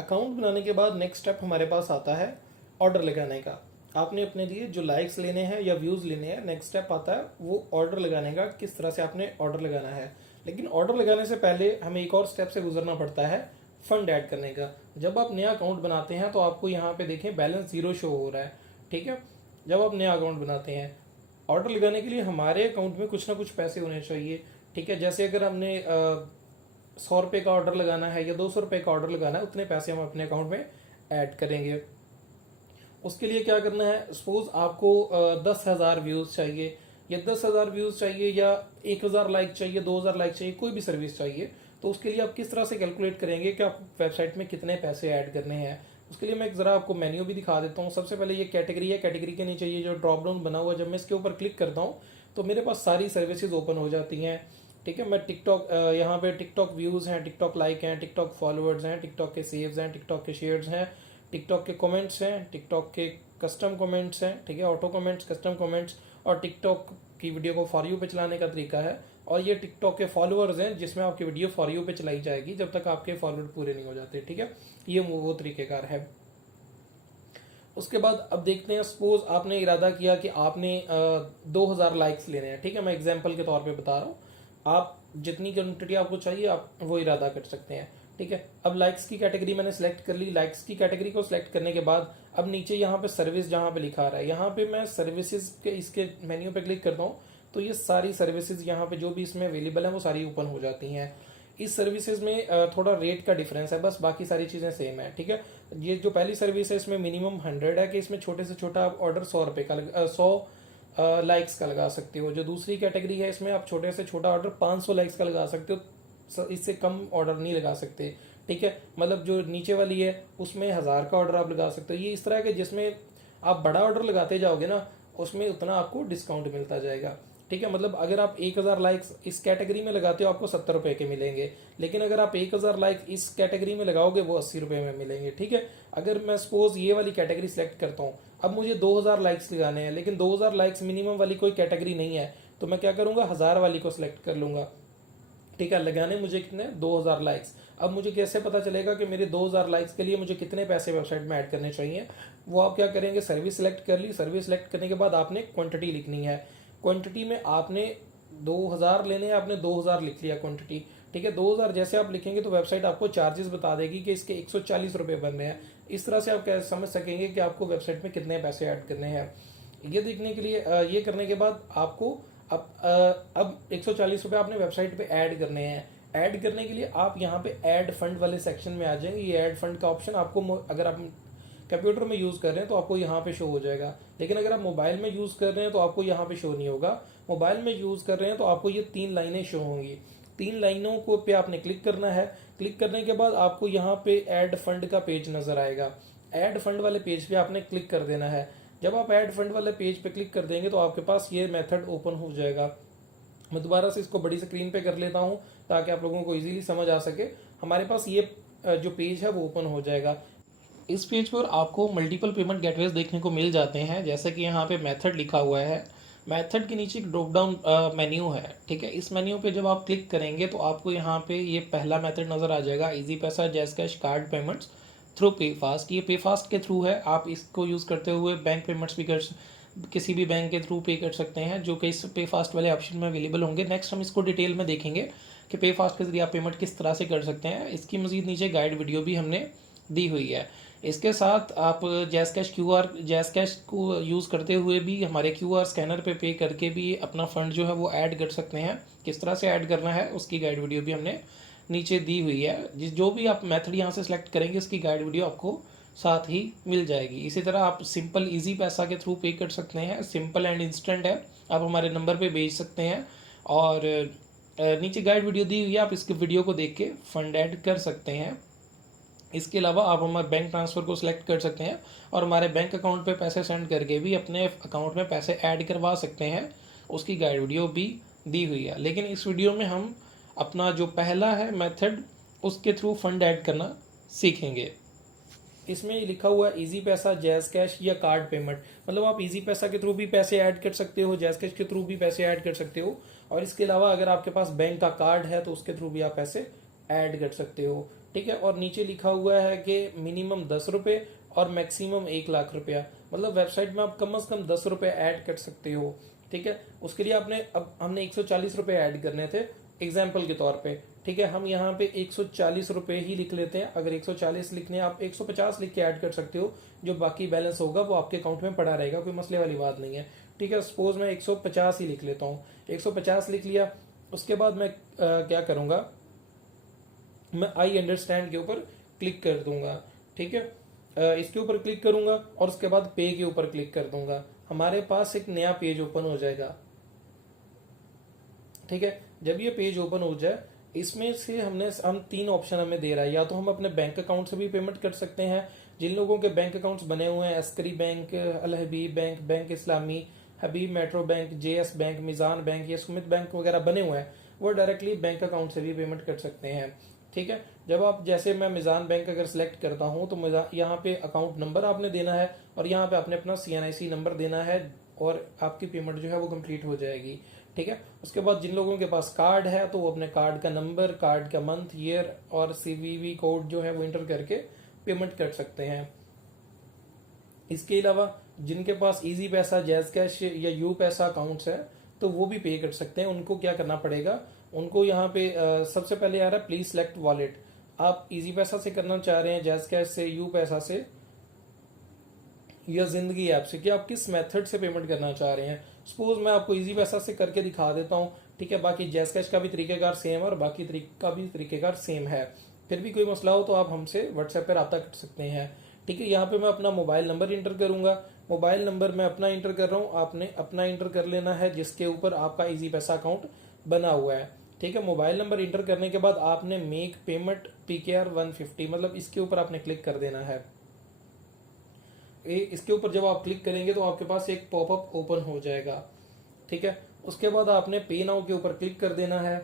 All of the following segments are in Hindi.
अकाउंट बनाने के बाद नेक्स्ट स्टेप हमारे पास आता है ऑर्डर लगाने का। आपने अपने लिए जो लाइक्स लेने हैं या व्यूज़ लेने हैं, नेक्स्ट स्टेप आता है वो ऑर्डर लगाने का, किस तरह से आपने ऑर्डर लगाना है। लेकिन ऑर्डर लगाने से पहले हमें एक और स्टेप से गुजरना पड़ता है, फंड ऐड करने का। जब आप नया अकाउंट बनाते हैं तो आपको यहाँ पे देखें बैलेंस जीरो शो हो रहा है, ठीक है। जब आप नया अकाउंट बनाते हैं, ऑर्डर लगाने के लिए हमारे अकाउंट में कुछ ना कुछ पैसे होने चाहिए, ठीक है। जैसे अगर हमने 100 रुपये का ऑर्डर लगाना है या 200 रुपये का ऑर्डर लगाना है, उतने पैसे हम अपने अकाउंट में ऐड करेंगे। उसके लिए क्या करना है, सपोज आपको 10,000 व्यूज चाहिए या 10,000 व्यूज चाहिए या 1,000 लाइक चाहिए, 2,000 लाइक चाहिए, कोई भी सर्विस चाहिए, तो उसके लिए आप किस तरह से कैलकुलेट करेंगे कि आप वेबसाइट में कितने पैसे ऐड करने हैं। उसके लिए मैं जरा आपको मेन्यू भी दिखा देता हूँ। सबसे पहले ये कैटेगरी है, कैटेगरी के नीचे ये जो ड्रॉप डाउन बना हुआ, जब मैं इसके ऊपर क्लिक करता हूँ तो मेरे पास सारी सर्विसेज ओपन हो जाती हैं, ठीक है। मैं टिकटॉक, यहाँ पे टिकटॉक व्यूज हैं, टिकटॉक लाइक हैं, टिकटॉक फॉलोअर्स हैं, टिकटॉक के सेव्स हैं, टिकटॉक के शेयर्स हैं, टिकटॉक के कमेंट्स हैं, टिकटॉक के कस्टम कमेंट्स हैं, ठीक है, ऑटो कमेंट्स, कस्टम कमेंट्स, और टिकटॉक की वीडियो को फॉर यू पे चलाने का तरीका है। और ये टिकटॉक के फॉलोअर्स हैं जिसमें आपकी वीडियो फॉर यू पे चलाई जाएगी जब तक आपके फॉलोअर पूरे नहीं हो जाते, ठीक है। ये वो तरीकेकार है। उसके बाद अब देखते हैं, सपोज आपने इरादा किया कि आपने 2,000 लाइक्स लेने हैं, ठीक है, मैं एग्जाम्पल के तौर पे बता रहा हूँ। आप जितनी क्वांटिटी आपको चाहिए आप वो इरादा कर सकते हैं, ठीक है। अब लाइक्स की कैटेगरी मैंने सेलेक्ट कर ली। लाइक्स की कैटेगरी को सिलेक्ट करने के बाद अब नीचे यहाँ पे सर्विस जहाँ पे लिखा रहा है, यहाँ पे मैं सर्विसेज के इसके मेन्यू पे क्लिक करता हूँ तो ये सारी सर्विसेज यहाँ पे जो भी इसमें अवेलेबल है वो सारी ओपन हो जाती हैं। इस सर्विसेज में थोड़ा रेट का डिफरेंस है, बस बाकी सारी चीज़ें सेम है, ठीक है। ये जो पहली सर्विस है इसमें मिनिमम 100 है कि इसमें छोटे से छोटा आप ऑर्डर 100 रुपये का 100 लाइक्स का लगा सकते हो। जो दूसरी कैटेगरी है इसमें आप छोटे से छोटा ऑर्डर 500 लाइक्स का लगा सकते हो, इससे कम ऑर्डर नहीं लगा सकते, ठीक है। मतलब जो नीचे वाली है उसमें 1,000 का ऑर्डर आप लगा सकते हो। ये इस तरह के जिसमें आप बड़ा ऑर्डर लगाते जाओगे ना उसमें उतना आपको डिस्काउंट मिलता जाएगा, ठीक है। मतलब अगर आप 1,000 लाइक्स इस कैटेगरी में लगाते हो आपको 70 रुपए के मिलेंगे, लेकिन अगर आप 1,000 लाइक इस कैटेगरी में लगाओगे वो 80 रुपए में मिलेंगे, ठीक है। अगर मैं सपोज ये वाली कैटेगरी सेलेक्ट करता हूँ, अब मुझे 2,000 लाइक्स लगाने हैं लेकिन 2,000 लाइक्स मिनिमम वाली कोई कैटेगरी नहीं है, तो मैं क्या करूंगा, 1,000 वाली को सिलेक्ट कर लूंगा, ठीक है। लगाने मुझे कितने, 2,000 लाइक्स। अब मुझे कैसे पता चलेगा कि मेरे 2,000 लाइक्स के लिए मुझे कितने पैसे वेबसाइट में ऐड करने चाहिए। वो आप क्या करेंगे, सर्विस सेलेक्ट कर ली। सर्विस सेलेक्ट करने के बाद आपने क्वांटिटी लिखनी है। क्वांटिटी में आपने 2,000 लेने हैं, आपने 2,000 लिख लिया क्वांटिटी, ठीक है। 2,000 जैसे आप लिखेंगे तो वेबसाइट आपको चार्जेस बता देगी कि इसके 140 रुपये बन रहे हैं। इस तरह से आप समझ सकेंगे कि आपको वेबसाइट में कितने पैसे ऐड करने हैं। ये देखने के लिए ये करने के बाद आपको अब 140 रुपये आपने वेबसाइट पे ऐड करने हैं। ऐड करने के लिए आप यहाँ पे ऐड फंड वाले सेक्शन में आ जाएंगे। ये ऐड फंड का ऑप्शन आपको, अगर आप कंप्यूटर में यूज़ कर रहे हैं तो आपको यहाँ पे शो हो जाएगा, लेकिन अगर आप मोबाइल में यूज़ कर रहे हैं तो आपको यहाँ पे शो नहीं होगा। मोबाइल में यूज़ कर रहे हैं तो आपको ये 3 लाइनें शो होंगी। 3 लाइनों को पे आपने क्लिक करना है। क्लिक करने के बाद आपको यहाँ पे ऐड फंड का पेज नजर आएगा। ऐड फंड वाले पेज पे आपने क्लिक कर देना है। जब आप ऐड फंड वाले पेज पे क्लिक कर देंगे तो आपके पास ये मेथड ओपन हो जाएगा। मैं दोबारा से इसको बड़ी स्क्रीन पे कर लेता हूँ ताकि आप लोगों को इजीली समझ आ सके। हमारे पास ये जो पेज है वो ओपन हो जाएगा। इस पेज पर आपको मल्टीपल पेमेंट गेटवेज देखने को मिल जाते हैं, जैसे कि यहाँ पे मेथड लिखा हुआ है। मेथड के नीचे एक ड्रॉप डाउन मेन्यू है, ठीक है। इस मेन्यू पे जब आप क्लिक करेंगे तो आपको यहाँ पे ये पहला मेथड नज़र आ जाएगा, इजी पैसा jazz cash card payments through पे फास्ट। ये पे फास्ट के थ्रू है, आप इसको यूज़ करते हुए बैंक पेमेंट्स भी किसी भी बैंक के थ्रू पे कर सकते हैं, जो कि इस पे फास्ट वाले ऑप्शन में अवेलेबल होंगे। नेक्स्ट हम इसको डिटेल में देखेंगे कि पे फास्ट के जरिए आप पेमेंट किस तरह से कर सकते हैं। इसकी मज़ीद नीचे गाइड वीडियो भी हमने दी हुई है। इसके साथ आप जैज़ कैश को यूज़ करते हुए भी हमारे QR स्कैनर पे करके भी अपना फ़ंड जो है वो ऐड कर सकते हैं। किस तरह से ऐड करना है उसकी गाइड वीडियो भी हमने नीचे दी हुई है। जो भी आप मेथड यहाँ से सिलेक्ट करेंगे उसकी गाइड वीडियो आपको साथ ही मिल जाएगी। इसी तरह आप सिंपल इजी पैसा के थ्रू पे कर सकते हैं। सिंपल एंड इंस्टेंट है, आप हमारे नंबर पे भेज सकते हैं और नीचे गाइड वीडियो दी हुई है, आप इसके वीडियो को देख के फ़ंड ऐड कर सकते हैं। इसके अलावा आप हमारे बैंक ट्रांसफ़र को सिलेक्ट कर सकते हैं और हमारे बैंक अकाउंट पे पैसे सेंड करके भी अपने अकाउंट में पैसे ऐड करवा सकते हैं। उसकी गाइड वीडियो भी दी हुई है, लेकिन इस वीडियो में हम अपना जो पहला है मेथड उसके थ्रू फंड ऐड करना सीखेंगे। इसमें लिखा हुआ है इजी पैसा, जैज़ कैश या कार्ड पेमेंट। मतलब आप इजी पैसा के थ्रू भी पैसे ऐड कर सकते हो, जैज़ कैश के थ्रू भी पैसे ऐड कर सकते हो, और इसके अलावा अगर आपके पास बैंक का कार्ड है तो उसके थ्रू भी आप पैसे ऐड कर सकते हो। ठीक है। और नीचे लिखा हुआ है कि मिनिमम 10 रुपये और मैक्सिमम 1 लाख रुपया, मतलब वेबसाइट में आप कम से कम 10 रुपये ऐड कर सकते हो, ठीक है। उसके लिए आपने अब हमने 140 रुपये ऐड करने थे एग्जाम्पल के तौर पे, ठीक है। हम यहाँ पे 140 रुपये ही लिख लेते हैं। अगर 140 लिखने आप 150 लिख के ऐड कर सकते हो, जो बाकी बैलेंस होगा वो आपके अकाउंट में पड़ा रहेगा, कोई मसले वाली बात नहीं है, ठीक है। सपोज मैं 150 ही लिख लेता हूँ, 150 लिख लिया। उसके बाद मैं क्या करूंगा, मैं आई अंडरस्टैंड के ऊपर क्लिक कर दूंगा, ठीक है। इसके ऊपर क्लिक करूंगा और उसके बाद पे के ऊपर क्लिक कर दूंगा, हमारे पास एक नया पेज ओपन हो जाएगा, ठीक है। जब ये पेज ओपन हो जाए, इसमें से हम 3 ऑप्शन हमें दे रहा है। या तो हम अपने बैंक अकाउंट से भी पेमेंट कर सकते हैं, जिन लोगों के बैंक अकाउंट्स बने हुए हैं, Askari bank, Al Habib bank, bank Islami, Habib metro bank, JS bank, Meezan bank या सुमित बैंक वगैरह बने हुए हैं, वो डायरेक्टली बैंक अकाउंट से भी पेमेंट कर सकते हैं, ठीक है। जब आप जैसे मैं मिजान बैंक अगर सिलेक्ट करता हूं तो यहाँ पे अकाउंट नंबर आपने देना है और यहाँ पे आपने अपना CNIC नंबर देना है और आपकी पेमेंट जो है वो कंप्लीट हो जाएगी, ठीक है। उसके बाद जिन लोगों के पास कार्ड है तो वो अपने कार्ड का नंबर, कार्ड का मंथ, ईयर और CVV कोड जो है वो इंटर करके पेमेंट कर सकते हैं। इसके अलावा जिनके पास इजी पैसा, जैज कैश या यू पैसा अकाउंट्स है तो वो भी पे कर सकते हैं। उनको क्या करना पड़ेगा, उनको यहाँ पे सबसे पहले आ रहा है प्लीज सेलेक्ट वॉलेट। आप इजी पैसा से करना चाह रहे हैं, जैज कैश से, यू पैसा से या जिंदगी ऐप से, कि आप किस मेथड से पेमेंट करना चाह रहे हैं। सपोज मैं आपको इजी पैसा से करके दिखा देता हूँ, ठीक है। बाकी जैज कैश का भी तरीकेकार सेम है और बाकी का भी तरीकेकार सेम है। फिर भी कोई मसला हो तो आप हमसे व्हाट्सएप पर रब्ता कर सकते हैं, ठीक है। यहाँ पे मैं अपना मोबाइल नंबर इंटर करूंगा, मोबाइल नंबर मैं अपना इंटर कर रहा हूँ, आपने अपना इंटर कर लेना है जिसके ऊपर आपका इजी पैसा अकाउंट बना हुआ है, ठीक है। मोबाइल नंबर इंटर करने के बाद आपने मेक पेमेंट PKR 150, मतलब इसके ऊपर आपने क्लिक कर देना है। इसके ऊपर जब आप क्लिक करेंगे तो आपके पास एक पॉपअप ओपन हो जाएगा, ठीक है। उसके बाद आपने पे नाउ के ऊपर क्लिक कर देना है।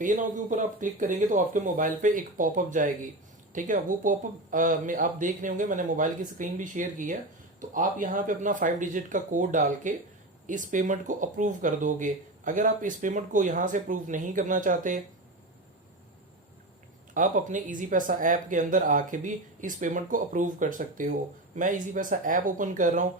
पे नाउ के ऊपर आप क्लिक करेंगे तो आपके मोबाइल पे एक पॉपअप जाएगी, ठीक है। वो पॉपअप में आप देख रहे होंगे, मैंने मोबाइल की स्क्रीन भी शेयर की है। तो आप यहाँ पे अपना 5 डिजिट का कोड डाल के इस पेमेंट को अप्रूव कर दोगे। अगर आप इस पेमेंट को यहां से अप्रूव नहीं करना चाहते, आप अपने इजी पैसा ऐप के अंदर आके भी इस पेमेंट को अप्रूव कर सकते हो। मैं इजी पैसा ऐप ओपन कर रहा हूं,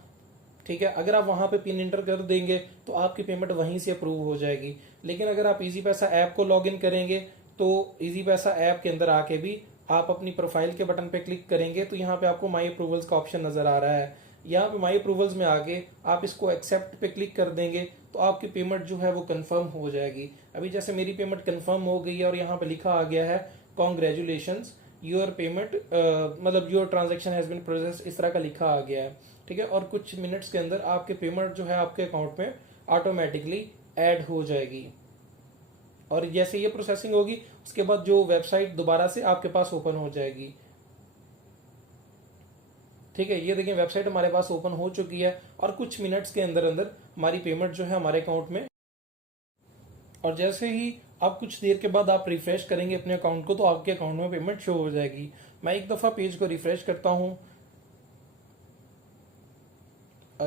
ठीक है। अगर आप वहां पे पिन एंटर कर देंगे तो आपकी पेमेंट वहीं से अप्रूव हो जाएगी। लेकिन अगर आप इजी पैसा ऐप को लॉग इन करेंगे तो इजी पैसा ऐप के अंदर आके भी आप अपनी प्रोफाइल के बटन पे क्लिक करेंगे तो यहाँ पे आपको माई अप्रूवल्स का ऑप्शन नजर आ रहा है। यहाँ पे माई अप्रूवल्स में आके आप इसको एक्सेप्ट पे क्लिक कर देंगे तो आपकी पेमेंट जो है वो कंफर्म हो जाएगी। अभी जैसे मेरी पेमेंट कंफर्म हो गई है और यहाँ पे लिखा आ गया है कॉन्ग्रेचुलेशंस योर पेमेंट, मतलब your transaction has been processed, इस तरह का लिखा आ गया है, ठीक है। और कुछ मिनट्स के अंदर आपके पेमेंट जो है आपके अकाउंट में ऑटोमेटिकली ऐड हो जाएगी। और जैसे ये प्रोसेसिंग होगी उसके बाद जो वेबसाइट दोबारा से आपके पास ओपन हो जाएगी, ठीक है। ये देखिए वेबसाइट हमारे पास ओपन हो चुकी है और कुछ मिनट्स के अंदर अंदर हमारी पेमेंट जो है हमारे अकाउंट में, और जैसे ही आप कुछ देर के बाद आप रिफ्रेश करेंगे अपने अकाउंट को तो आपके अकाउंट में पेमेंट शो हो जाएगी। मैं एक दफा पेज को रिफ्रेश करता हूं,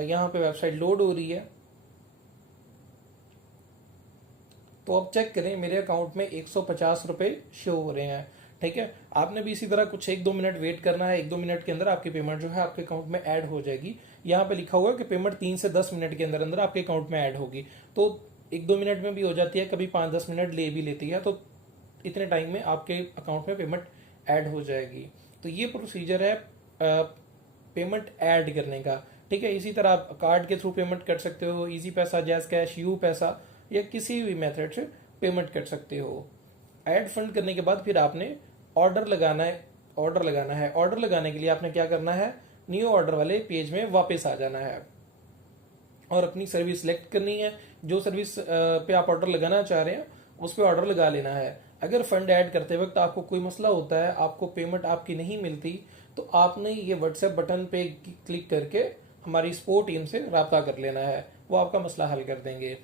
यहाँ पे वेबसाइट लोड हो रही है तो अब चेक करें मेरे अकाउंट में 150 रुपए शो हो रहे हैं, ठीक है। आपने भी इसी तरह कुछ 1-2 मिनट वेट करना है। 1-2 मिनट के अंदर आपकी पेमेंट जो है आपके अकाउंट में ऐड हो जाएगी। यहाँ पे लिखा हुआ है कि पेमेंट 3 से 10 मिनट के अंदर अंदर आपके अकाउंट में ऐड होगी। तो 1-2 मिनट में भी हो जाती है, कभी 5-10 मिनट ले भी लेती है, तो इतने टाइम में आपके अकाउंट में पेमेंट ऐड हो जाएगी। तो ये प्रोसीजर है पेमेंट ऐड करने का, ठीक है। इसी तरह आप कार्ड के थ्रू पेमेंट कर सकते हो, इजी पैसा, जैज कैश, यू पैसा या किसी भी मेथड से पेमेंट कर सकते हो। ऐड फंड करने के बाद फिर आपने ऑर्डर लगाना है। ऑर्डर लगाने के लिए आपने क्या करना है, न्यू ऑर्डर वाले पेज में वापस आ जाना है और अपनी सर्विस सिलेक्ट करनी है। जो सर्विस पे आप ऑर्डर लगाना चाह रहे हैं उस पे ऑर्डर लगा लेना है। अगर फंड ऐड करते वक्त आपको कोई मसला होता है, आपको पेमेंट आपकी नहीं मिलती, तो आपने ये व्हाट्सएप बटन पे क्लिक करके हमारी सपोर्ट टीम से रब्ता कर लेना है, वो आपका मसला हल कर देंगे।